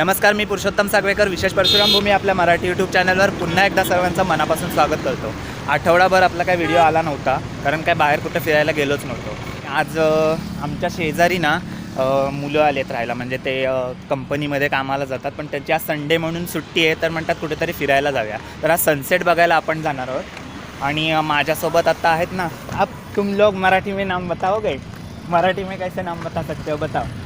नमस्कार मी पुरुषोत्तम सागवेकर विशेष परशुराम भूमी आपल्या मराठी यूट्यूब चॅनलवर पुन्हा एकदा सर्वांचं मनापासून स्वागत करतो. आठवडाभर आपला काय व्हिडिओ आला नव्हता कारण काय बाहेर कुठं फिरायला गेलोच नव्हतो. आज आमच्या शेजारी ना मुलं आलेत राहायला म्हणजे ते कंपनीमध्ये कामाला जातात पण त्यांची आज संडे म्हणून सुट्टी आहे तर म्हणतात कुठेतरी फिरायला जाऊया. तर आज सनसेट बघायला आपण जाणार आहोत. आणि माझ्यासोबत आत्ता आहेत ना आप तुम लोग मराठी में नाम बताओगे? मराठी में कैसे नाम बता सकते हो? बताओ.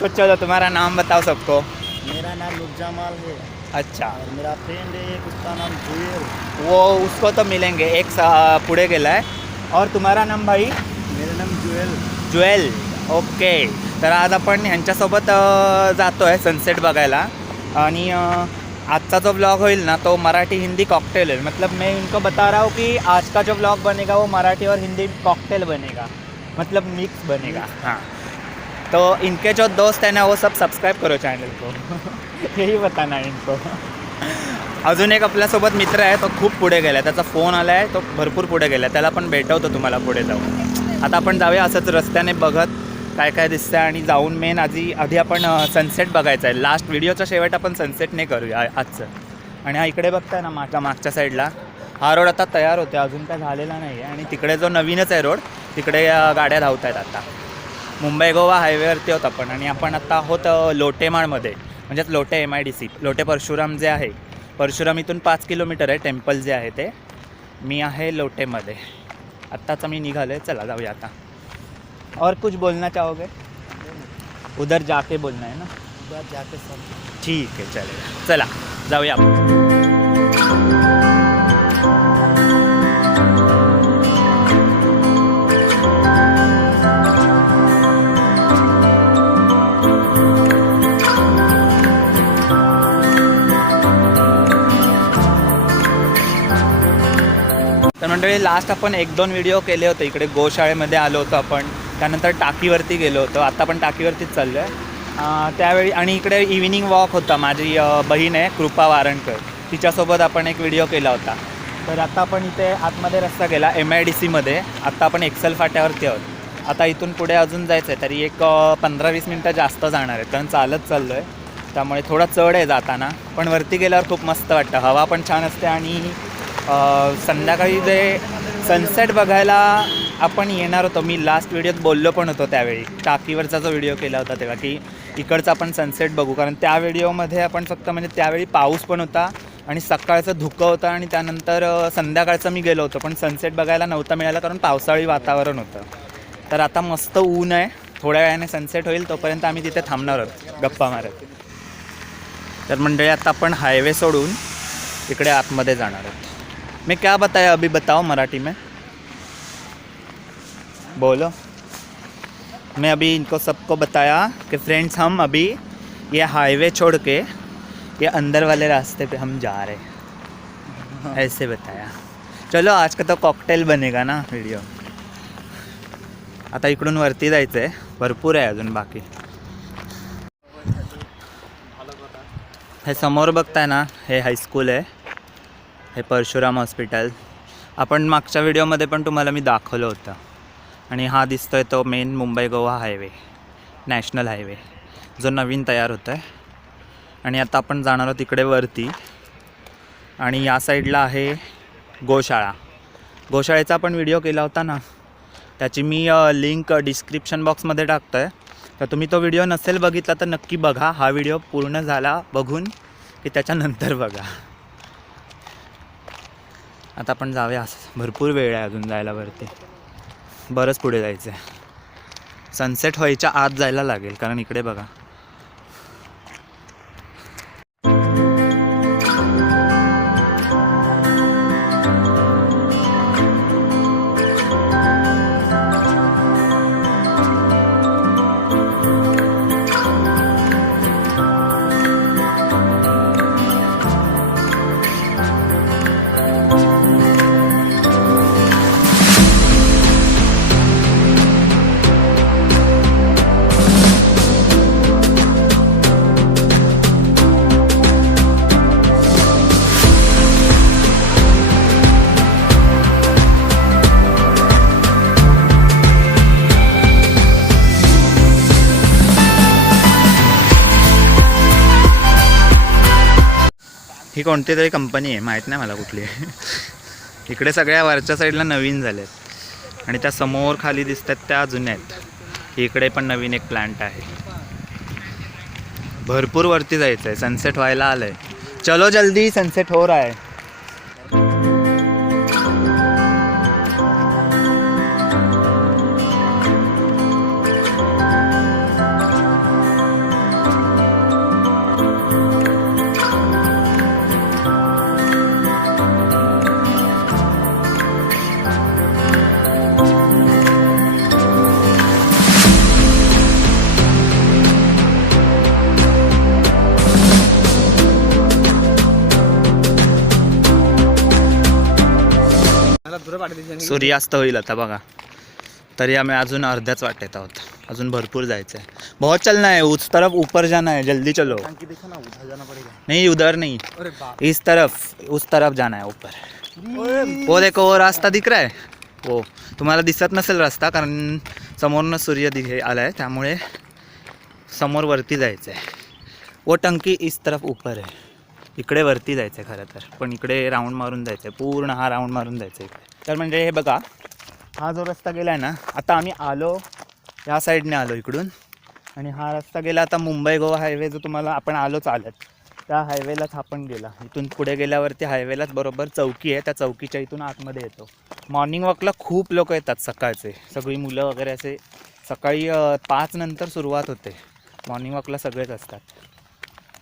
तो चलो तुम्हारा नाम बताओ सबको। मेरा नाम नुरजमाल है। अच्छा। और मेरा फ्रेंड है एक उसका नाम जुएल। वो उसको तो मिलेंगे एक सा- पुढे गेला आहे और तुम्हारा नाम भाई? मेरा नाम जुएल। Jewel okay. तर आज आपण ह्यांच्यासोबत जातो आहे सनसेट बघायला. आणि आजचा जो ब्लॉग होईल ना तो मराठी हिंदी कॉकटेल है मतलब मैं इनको बता रहा हूँ कि आज का जो ब्लॉग बनेगा वो मराठी और हिंदी कॉकटेल बनेगा। मतलब मिक्स बनेगा। हाँ। तो इनके जो दोस्त हैं ना वो सब सब्सक्राइब करो चॅनल को। यही बताना है इनको। अजून एक आपल्यासोबत मित्र आहे तो खूप पुढे गेला त्याचा फोन आला आहे तो भरपूर पुढे गेला त्याला पण भेटवतो तुम्हाला पुढे जाऊन. आता आपण जाऊया असंच रस्त्याने बघत काय काय दिसतं आणि जाऊन मेन आधी आधी आपण सनसेट बघायचं आहे. लास्ट व्हिडिओचा शेवट आपण सनसेटने करूया आजचं. आणि हा इकडे बघताय ना माझ्या मागच्या साईडला हा रोड आता तयार होते अजून काय झालेला नाही आहे आणि तिकडे जो नवीनच आहे रोड तिकडे गाड्या धावत आहेत आता. मुंबई गोवा हायवेवरती आहोत आपण आणि आपण आता आहोत लोटेमाळमध्ये. म्हणजेच Lote M I D C Lote Parshuram जे आहे परशुराम इथून पाच किलोमीटर आहे टेम्पल जे आहे ते. मी आहे लोटेमध्ये. आत्ताचा मी निघालो आहे चला जाऊया आता. और कुछ बोलना चाहोगे? उधर जाके बोलना है ना? उधर जाके सब ठीक आहे चलेल चला जाऊया आपण. तर मंडळी लास्ट आपण एक दोन व्हिडिओ केले होते. इकडे गोशाळेमध्ये आलो होतो आपण. त्यानंतर टाकीवरती गेलो होतो. आता पण टाकीवरतीच चाललो आहे त्यावेळी आणि इकडे इव्हिनिंग वॉक होता माझी बहीण आहे कृपा वारणकर तिच्यासोबत आपण एक व्हिडिओ केला होता. तर आता आपण इथे आतमध्ये रस्ता गेला एम आय डी सीमध्ये आत्ता आपण एक्सेल फाट्यावरती आहोत. आता इथून पुढे अजून जायचं आहे तरी एक पंधरा वीस मिनटं जास्त जाणार आहे कारण चालत चाललो आहे त्यामुळे थोडा चढ आहे जाताना. पण वरती गेल्यावर खूप मस्त वाटतं. हवा पण छान असते आणि संध्याकाळी जे सनसेट बघायला आपण येणार होतो. मी लास्ट व्हिडिओत बोललो पण होतो त्यावेळी. टाकीवरचा जो व्हिडिओ केला होता तेव्हा की इकडचा आपण सनसेट बघू. कारण त्या व्हिडिओमध्ये आपण फक्त म्हणजे त्यावेळी पाऊस पण होता आणि सकाळचं धुकं होतं आणि त्यानंतर संध्याकाळचं मी गेलो होतो. पण सनसेट बघायला नव्हतं मिळालं कारण पावसाळी वातावरण होतं. तर आता मस्त ऊन आहे. थोड्या वेळाने सनसेट होईल. तोपर्यंत आम्ही तिथे थांबणार आहोत. गप्पा मारत. तर मंडळी आता आपण हायवे सोडून इकडे आतमध्ये जाणार आहोत. मैं क्या बताया अभी बताओ मराठी में? बोलो। मैं अभी इनको सबको बताया कि फ्रेंड्स हम अभी ये हाईवे छोड़ के ये अंदर वाले रास्ते पे हम जा रहे हैं। ऐसे बताया। चलो आज का तो कॉकटेल बनेगा ना व्हिडिओ आता इकडून वरती जायचं आहे भरपूर आहे अजून बाकी. हे समोर बघताय ना हे हायस्कूल आहे. हे परशुराम हॉस्पिटल. आपण मागच्या व्हिडिओमध्ये पण तुम्हाला मी दाखवलं होतं. आणि हा दिसतो आहे तो main Mumbai Goa highway national highway. जो नवीन तयार होतो आहे आणि आता आपण जाणार आहोत इकडे वरती. आणि या साईडला आहे गोशाळा. गोशाळेचा आपण व्हिडिओ केला होता ना त्याची मी लिंक डिस्क्रिप्शन बॉक्समध्ये टाकतो आहे तर तुम्ही तो व्हिडिओ नसेल बघितला तर नक्की बघा. हा व्हिडिओ पूर्ण झाला बघून की त्याच्यानंतर बघा. आता आपण जाऊया. असं भरपूर वेळ आहे अजून जायला वरती. बरंच पुढे जायचं आहे सनसेट व्हायच्या आत जायला लागेल कारण इकडे बघा. ही कोणती तरी कंपनी आहे माहीत नाही मला कुठली इकडे सगळ्या वरच्या साईडला नवीन झालेत. आणि त्या समोर खाली दिसतात त्या जुन्या आहेत. इकडे पण नवीन एक प्लांट आहे. भरपूर वरती जायचं आहे सनसेट व्हायला आलंय. चलो जल्दी सनसेट हो रहा है सूर्यास्त होईल आता बघा. तरी आम्ही अजून अर्ध्याच वाटेत आहोत. अजून भरपूर जायचं आहे बहुत चलना है उस तरफ ऊपर जाना है जल्दी चलो. टंकी देखो ना उधर जाना पड़ेगा. नहीं उधर नहीं. इस तरफ उस तरफ जाना है ऊपर. वो देखो वो रास्ता दिख रहा है? वो. तुम्हाला दिसत नसेल रस्ता कारण समोरनं सूर्य दिघे आला आहे त्यामुळे समोर वरती जायचं आहे वो टंकी इस तरफ ऊपर आहे. इकडे वरती जायचं आहे खरं तर. पण इकडे राऊंड मारून जायचं आहे पूर्ण हा राऊंड मारून जायचं आहे इकडे. तर म्हणजे हे बघा हा जो रस्ता गेला आहे ना आता आम्ही आलो या साईडने आलो इकडून. आणि हा रस्ता गेला आता मुंबई गोवा हायवे जो तुम्हाला आपण आलो चालत त्या हायवेलाच आपण गेला. इथून पुढे गेल्यावरती हायवेलाच बरोबर चौकी आहे त्या चौकीच्या इथून आतमध्ये येतो. मॉर्निंग वॉकला खूप लोक येतात सकाळचे. सगळी मुलं वगैरे असे सकाळी पाचनंतर पाच नंतर सुरुवात होते. मॉर्निंग वॉकला सगळेच असतात.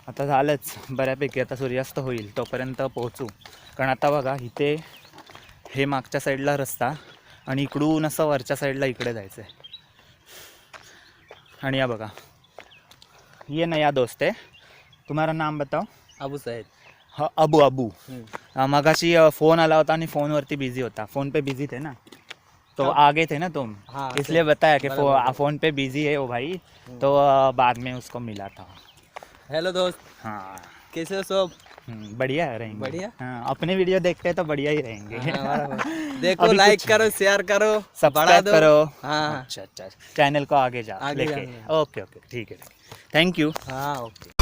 आता झालंच. बऱ्यापैकी आता सूर्यास्त होईल तोपर्यंत पोहोचू. कारण आता बघा इथे हे मागच्या साईडला रस्ता आणि इकडून असं वरच्या साईडला इकडे जायचं आहे आणि या बघा. ये नया दोस्त है तुम्हारा नाम बताओ? अबू सैद हा अबू अबू. मगाशी फोन आला होता आणि फोनवरती बिझी होता. फोन पे बिझी थे ना? तो आगे थे ना तुम? हाँ, इसलिए बताया कि फो। फोन पे बिजी है वो भाई. तो बाद में उसको मिला था. हेलो दोस्त. हाँ. कैसे हो सब? बढ़िया रहेंगे। बढ़िया? हाँ अपने वीडियो देखते हैं तो बढ़िया ही रहेंगे। देखो लाइक करो शेयर करो सब्सक्राइब करो। हाँ। अच्छा अच्छा चैनल को आगे जा आगे लेके। ओके ओके ठीक है थैंक यू हाँ ओके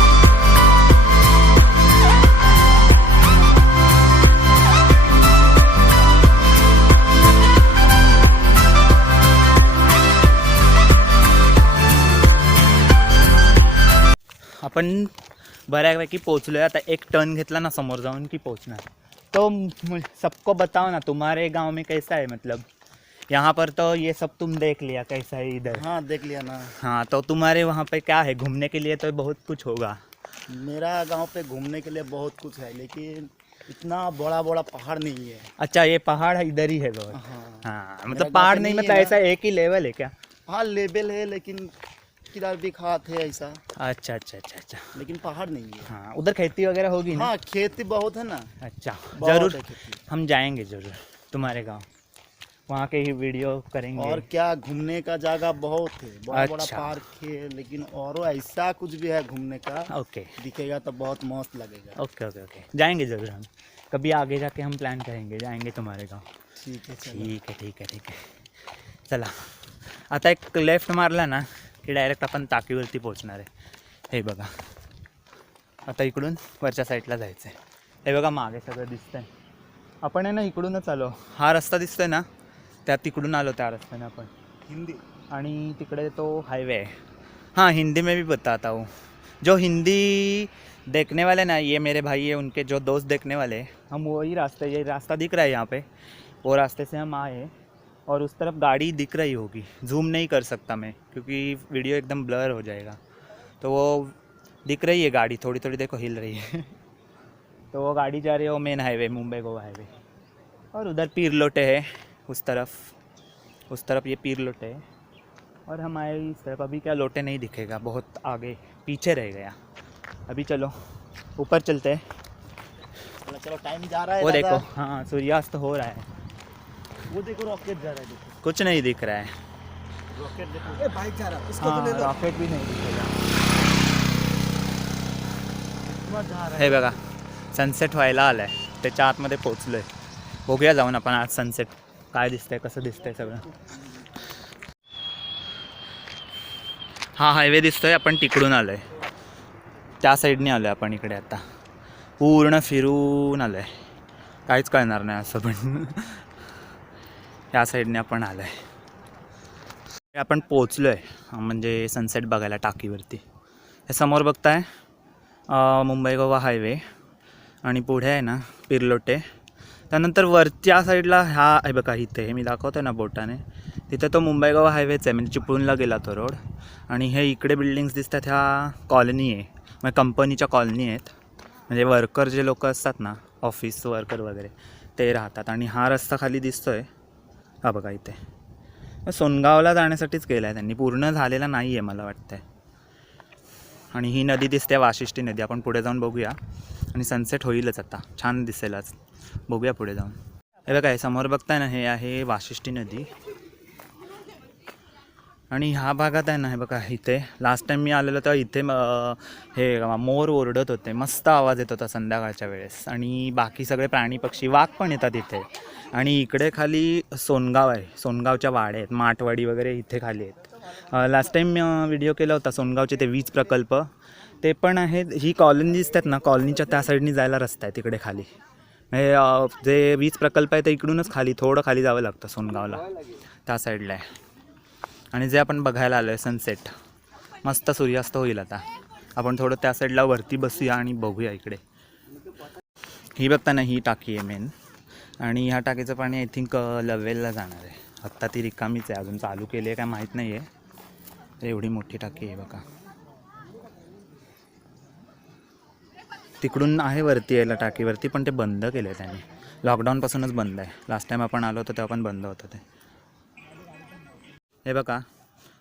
आपण बऱ्यापैकी पोचलोय आता एक टर्न घेतला ना समोर जाऊन की पोचणार तो सबको बताओ ना तुम्हारे गाँव में कैसा है मतलब? यहाँ पर तो ये सब तुम देख लिया कैसा है इधर? हाँ देख लिया ना। हाँ तो तुम्हारे वहाँ पे क्या है? घूमने के लिए तो बहुत कुछ होगा। मेरा गाँव पे घूमने के लिए बहुत कुछ है लेकिन इतना बड़ा बड़ा पहाड़ नहीं है। अच्छा ये पहाड़ है इधर ही है बहुत। हाँ। हाँ मतलब पहाड़ नहीं नहीं मतलब ऐसा एक ही लेवल है क्या? हाँ लेवल है लेकिन किधर भी खात है ऐसा। अच्छा अच्छा अच्छा अच्छा। लेकिन पहाड़ नहीं है। हाँ उधर खेती वगैरह होगी हाँ खेती बहुत है ना। अच्छा ज़रूर। हम जाएँगे ज़रूर तुम्हारे गाँव। वहाँ के ही वीडियो करेंगे। और क्या घूमने का जगह बहुत है। बड़ा बड़ा अच्छा। पार्क है लेकिन और ऐसा कुछ भी है घूमने का। ओके। दिखेगा तो बहुत मस्त लगेगा। Okay okay okay. जाएँगे ज़रूर हम। कभी आगे जाके हम प्लान करेंगे जाएँगे तुम्हारे गाँव। ठीक है ठीक है ठीक है ठीक है। चला। आता एक लेफ़्ट मारला ना की डायरेक्ट आपण टाकीवरती पोहोचणार आहे. हे बघा. आता इकडून वरच्या साईडला जायचं आहे हे बघा मागे सगळं दिसतंय. आपण आहे ना इकडूनच आलो. हा रस्ता दिसतोय ना? त्या तिकडून आलो त्या रस्त्याने आपण. हिंदी. आणि तिकडे तो हाईवे है हाँ हिंदी में भी बताता हूँ. जो हिंदी देखने वाले ना ये मेरे भाई है उनके जो दोस्त देखने वाले हैं हम वही रास्ते ये रास्ता दिख रहा है यहाँ पे. वो रास्ते से हम आए. और उस तरफ़ गाड़ी दिख रही होगी। जूम नहीं कर सकता मैं क्योंकि वीडियो एकदम ब्लर हो जाएगा। तो वो दिख रही है गाड़ी थोड़ी थोड़ी देखो हिल रही है। तो वो गाड़ी जा रही है वो main highway Mumbai Goa highway और उधर पीर लोटे है उस तरफ़। उस तरफ़ ये पीर लोटे है। और हमारे इस तरफ़ अभी क्या लोटे नहीं दिखेगा बहुत आगे पीछे रह गया। अभी चलो ऊपर चलते हैं। चलो चलो टाइम जा रहा है वो देखो हाँ सूर्यास्त हो रहा है। वो देखो रॉकेट जा रहा है देखो। कुछ नहीं दिख रहा है। रॉकेट देखो। ए बाइक जा रहा है हाँ रॉकेट भी नहीं दिखेगा। जा रहा हे। बघा सनसेट व्हायला आलं आहे त्याच्या आतमध्ये पोचलो आहे बघूया जाऊन आपण आज सनसेट काय दिसतंय कसं दिसतंय सगळं. हा हायवे दिसतोय आपण तिकडून आलो आहे त्या साईडने आलो आहे आपण इकडे आता. पूर्ण फिरून आलं आहे काहीच कळणार नाही असं पण. या साईडने आपण आलो आहे आपण पोचलो आहे म्हणजे सनसेट बघायला टाकीवरती. हे समोर बघताय मुंबई गोवा हायवे आणि पुढे आहे ना पिरलोटे. त्यानंतर वरच्या साईडला ह्या आहे बघा इथे हे मी दाखवतो ना बोटाने. तिथे तो मुंबई गोवा हायवेच आहे म्हणजे चिपळूणला गेला तो रोड आणि हे इकडे बिल्डिंग्स दिसतात ह्या कॉलनी आहे. म्हणजे कंपनीच्या कॉलनी आहेत. म्हणजे वर्कर जे लोक असतात ना ऑफिस वर्कर वगैरे ते राहतात. आणि हा रस्ता खाली दिसतो आहे हा बघा इथे. मग सोनगावला जाण्यासाठीच केलं आहे त्यांनी. पूर्ण झालेला नाही आहे मला वाटतं आणि ही नदी दिसते वाशिष्ठी नदी. आपण पुढे जाऊन बघूया. आणि सनसेट होईलच आता. छान दिसेलच. बघूया पुढे जाऊन. हे बघा हे समोर बघताय ना हे आहे वाशिष्ठी नदी. आणि ह्या भागात आहे ना हे बघा इथे लास्ट टाइम मी आलेलो तेव्हा इथे हे मोर ओरडत होते. मस्त आवाज येत होता संध्याकाळच्या वेळेस. आणि बाकी सगळे प्राणी पक्षी वाघ पण येतात इथे. आणि इकडे खाली सोनगाव आहे. सोनगावच्या वाड्या आहेत. माटवाडी वगैरे इथे खाली आहेत. लास्ट टाईम व्हिडिओ केला होता सोनगावचे ते वीज प्रकल्प. ते पण आहेत. ही कॉलनी दिसतात ना कॉलनीच्या त्या साईडनी जायला रस्ता आहे तिकडे खाली. हे जे वीज प्रकल्प आहे ते इकडूनच खाली थोडं खाली जावं लागतं सोनगावला. त्या साईडला आहे. आणि जे आपण बघायला आलो आहे सनसेट मस्त सूर्यास्त होईल आता. आपण थोडं त्या साईडला वरती बसूया आणि बघूया इकडे. ही बघताना ही टाकी आहे मेन आणि ह्या टाकीचं पाणी आय थिंक लवेलला जाणार आहे. आत्ता ती रिकामीच आहे अजून चालू केली आहे काय माहीत नाही आहे एवढी मोठी टाकी आहे बघा. तिकडून आहे वरती यायला टाकीवरती पण ते बंद केलं आहे त्याने लॉकडाऊनपासूनच बंद आहे. लास्ट टाईम आपण आलो होतो तेव्हा पण बंद होतं ते. हे बघा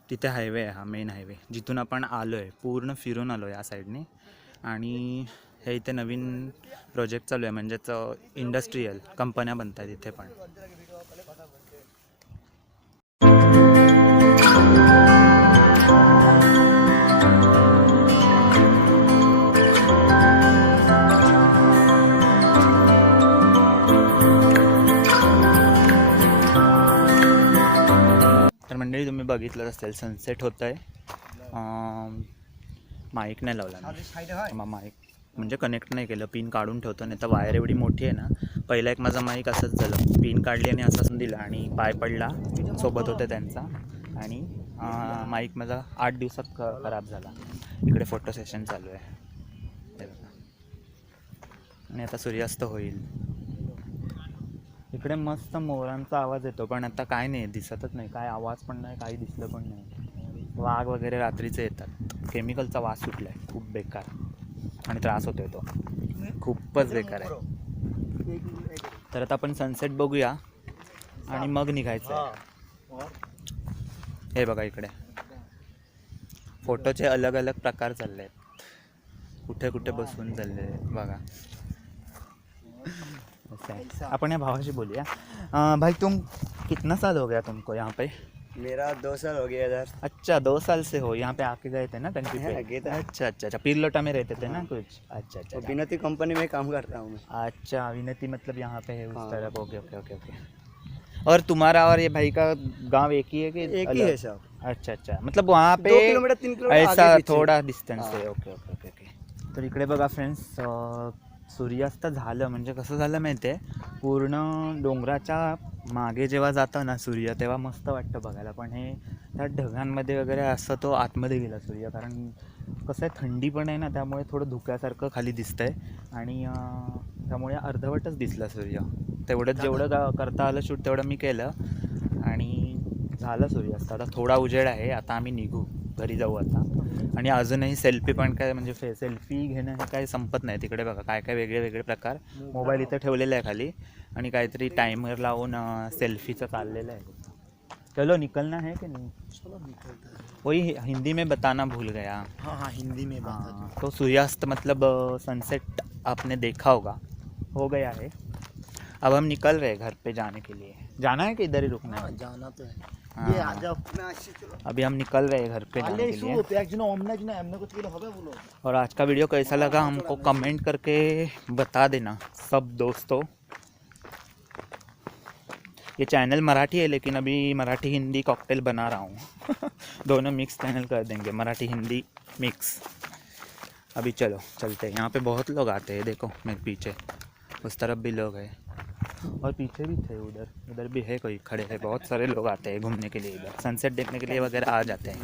तिथे हायवे आहे हा मेन हायवे जिथून आपण आलो आहे पूर्ण फिरून आलो या साईडने आणि हे इथे नवीन प्रोजेक्ट चालू आहे म्हणजेच इंडस्ट्रीयल कंपन्या बनत आहेत इथे पण. मंडळी तुम्ही बघितलं असेल सनसेट होत आहे माईक नाही लावला मग माईक म्हणजे कनेक्ट नाही केलं पिन काढून ठेवतो नाही तर वायर एवढी मोठी आहे ना पहिला एक माझा माईक असंच झालं. पिन काढली आणि असंच दिला आणि पाय पडला. सोबत होते त्यांचा. आणि माईक माझा आठ दिवसात खराब झाला. इकडे फोटो सेशन चालू आहे. आणि आता सूर्यास्त होईल. इकडे मस्त मोरांचा आवाज येतो पण आता काय नाही दिसतच नाही. काय आवाज पण नाही काही दिसलं पण नाही. वाघ वगैरे रात्रीचे येतात. केमिकलचा वास सुटला आहे खूप बेकार. आणि त्रास होतोय तो. खूपच बेकार आहे. तर आता आपण सनसेट बघूया. आणि मग निघायचं आहे. हे बघा इकडे. फोटोचे अलग अलग प्रकार चालले आहेत कुठे कुठे बसून चालले आहेत बघा. ऐसा है। अपन भावा से बोलिए भाई तुम कितना साल हो गया तुमको यहाँ पे? मेरा दो साल हो गया इधर अच्छा दो साल से हो यहाँ पे आके गए थे ना टंकी हाँ, पे गए थे। अच्छा अच्छा अच्छा पिरलोटा में रहते थे ना कुछ? अच्छा अच्छा अच्छा। बिनती कंपनी में काम करता हूँ मैं. अच्छा विनती मतलब यहाँ पे है उस हाँ। तरफ़ ओके ओके ओके ओके। और तुम्हारा और ये भाई का गाँव एक ही है कि एक ही है सब अच्छा अच्छा मतलब वहाँ पे किलोमीटर तीन किलोमीटर ऐसा थोडा डिस्टेंस हा. Okay okay okay okay. तर इकडे बघा फ्रेंड्स सूर्यास्त झालं म्हणजे कसं झालं माहिती आहे पूर्ण डोंगराच्या मागे जेव्हा जातं ना सूर्य तेव्हा मस्त वाटतं बघायला. पण हे त्या ढगांमध्ये वगैरे असं तो आतमध्ये गेला सूर्य. कारण कसं आहे थंडी पण आहे ना त्यामुळे थोडं धुक्यासारखं खाली दिसतंय. आणि अं, त्यामुळे अर्धवटच दिसला सूर्य. तेवढंच जेवढं का- करता आलं शूट तेवढं मी केलं. आणि झालं सूर्यास्त. आता थोडा उजेड आहे आता आम्ही निघू. घरी जाऊ आता. आणि अजूनही सेल्फी पण काय म्हणजे फे सेल्फी घेणं हे काही संपत नाही. तिकडे बघा काय काय वेगळे वेगळे प्रकार. मोबाईल इथं ठेवलेला आहे खाली. आणि काहीतरी टायमर लावून सेल्फीचं चाललेलं आहे. चलो निकलना है कि नहीं? वही हिंदी में बताना भूल गया. हाँ हाँ हिंदी में हाँ, तो सूर्यास्त मतलब सनसेट आपने देखा होगा. हो गया है. अब हम निकल रहे हैं घर पे जाने के लिए। जाना है कि इधर ही रुकना हाँ, है जाना तो है। हाँ। ये आ जाओ अभी हम निकल रहे हैं घर पे जाने के लिए। बोलो और आज का वीडियो कैसा लगा हमको कमेंट करके बता देना सब दोस्तों। ये चैनल मराठी है लेकिन अभी मराठी हिंदी कॉकटेल बना रहा हूँ। दोनों मिक्स चैनल कर देंगे मराठी हिंदी मिक्स अभी चलो चलते हैं। यहाँ पे बहुत लोग आते हैं देखो मेरे पीछे। उस तरफ़ भी लोग हैं। और पीछे भी थे उधर। उधर भी है कोई खड़े है बहुत सारे लोग आते हैं घूमने के लिए इधर। सनसेट देखने के लिए वगैरह आ जाते हैं।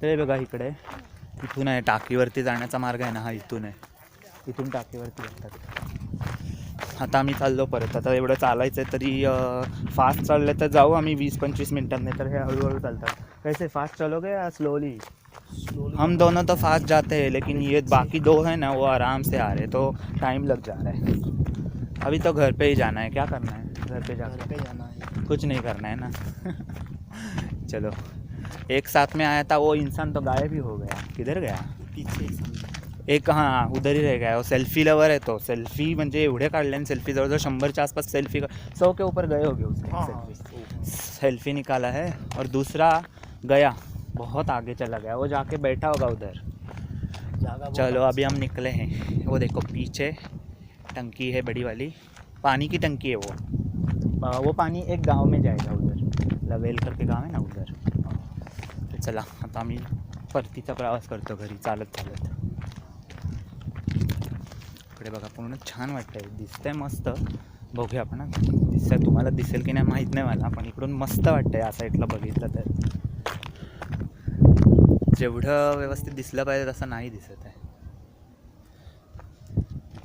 ते बघा इकडे इथून आहे टाकीवरती जाण्याचा मार्ग आहे ना हा इथून आहे. इथून टाकीवरती जातात आता आम्ही चाललो परत. आता एवढं चालायचं आहे तरी फास्ट चालले तर जाऊ आम्ही वीस पंचवीस मिनटात नाही तर हे हळूहळू चालतात. कैसे फास्ट चलोगे हो या स्लोली हम दोनों तो फास्ट जाते हैं लेकिन ये बाकी दो है ना वो आराम से आ रहे तो टाइम लग जा रहा है. अभी तो घर पे ही जाना है क्या करना है? घर पे घर जाकर पे जाना है। कुछ नहीं करना है ना। चलो एक साथ में आया था वो इंसान तो गायब ही हो गया। किधर गया? पीछे एक हाँ उधर ही रह गया। वो सेल्फी लवर है तो सेल्फी म्हणजे एवढे काढले आणि सेल्फी जवळजवळ शंभरच्या आसपास सेल्फी सौ के ऊपर गए होगे उसने हाँ सेल्फी सेल्फी निकाला है और दूसरा गया। बहुत आगे चला गया। वो जाके बैठा होगा उधर। चलो अभी हम निकले हैं। वो देखो पीछे टंकी है बड़ी वाली। पानी की टंकी है वो। आ, वो पानी एक गांव में जाएगा उधर। लवेल करके गाव आहे ना उधर। तर चला आता आम्ही परतीचा प्रवास करतो घरी चालत चालत। इकडे बघा पूर्ण छान वाटतंय. दिसतंय मस्त. बघूया आपण हा. दिसतंय तुम्हाला दिसेल की नाही माहीत नाही मला पण इकडून मस्त वाटतंय या साईडला बघितलं तर. जेवढं व्यवस्थित दिसलं पाहिजे तसं नाही दिसत आहे.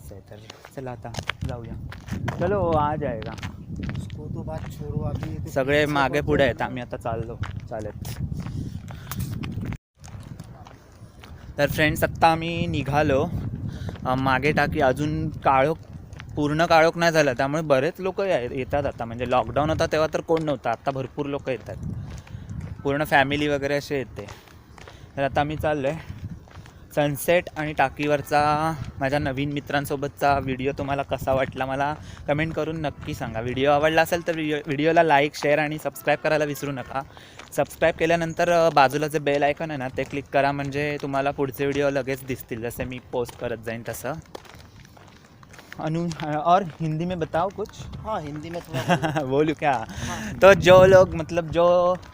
असं आहे तर चला आता जाऊया. चलो आ जाएगा. उसको तो बात छोड़ो अभी तो सगळे मागे पुढे आहेत आम्ही आता चाललो चालत तर फ्रेंड्स आत्ता आम्ही निघालो. मागे टाकी अजून काळोख पूर्ण काळोख नाही झालं त्यामुळे बरेच लोक येतात आता. म्हणजे लॉकडाऊन होता तेव्हा तर कोण नव्हतं आता भरपूर लोक येतात. पूर्ण फॅमिली वगैरे असे येते. तर आता आम्ही चाललो आहे सनसेट आणि टाकीवरचा माझ्या नवीन मित्रांसोबतचा व्हिडिओ तुम्हाला कसा वाटला मला कमेंट करून नक्की सांगा. व्हिडिओ आवडला असेल तर व्हिडिओ व्हिडिओला लाईक शेअर आणि सबस्क्राईब करायला विसरू नका. सबस्क्राईब केल्यानंतर बाजूला जे बेल आयकॉन आहे ना ते क्लिक करा. म्हणजे तुम्हाला पुढचे व्हिडिओ लगेच दिसतील. जसे मी पोस्ट करत जाईन तसं. अनु और हिंदी में बताओ कुछ। हाँ हिंदी में थोड़ा बोलूँ। क्या? तो जो लोग मतलब जो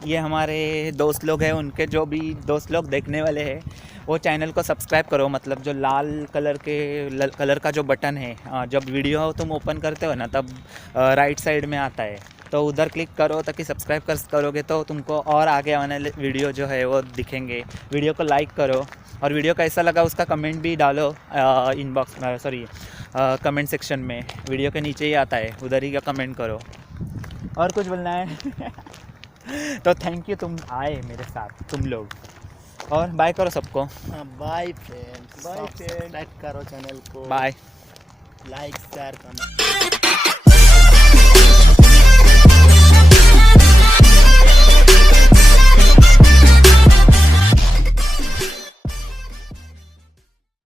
ये हमारे दोस्त लोग हैं उनके जो भी दोस्त लोग देखने वाले हैं वो चैनल को सब्सक्राइब करो। मतलब जो लाल कलर के कलर का जो बटन है जब वीडियो तुम ओपन करते हो ना तब राइट साइड में आता है। तो उधर क्लिक करो ताकि सब्सक्राइब कर करोगे तो तुमको और आगे आने वाले वीडियो जो है वो दिखेंगे। वीडियो को लाइक करो। और वीडियो कैसा लगा उसका कमेंट भी डालो इनबॉक्स में सॉरी कमेंट सेक्शन में। वीडियो के नीचे ही आता है। उधर ही का कमेंट करो। और कुछ बोलना है? तो थैंक यू तुम आए मेरे साथ तुम लोग। और बाय करो सबको। हाँ bye friends bye friends like करो चैनल को। बाय लाइक शेयर करना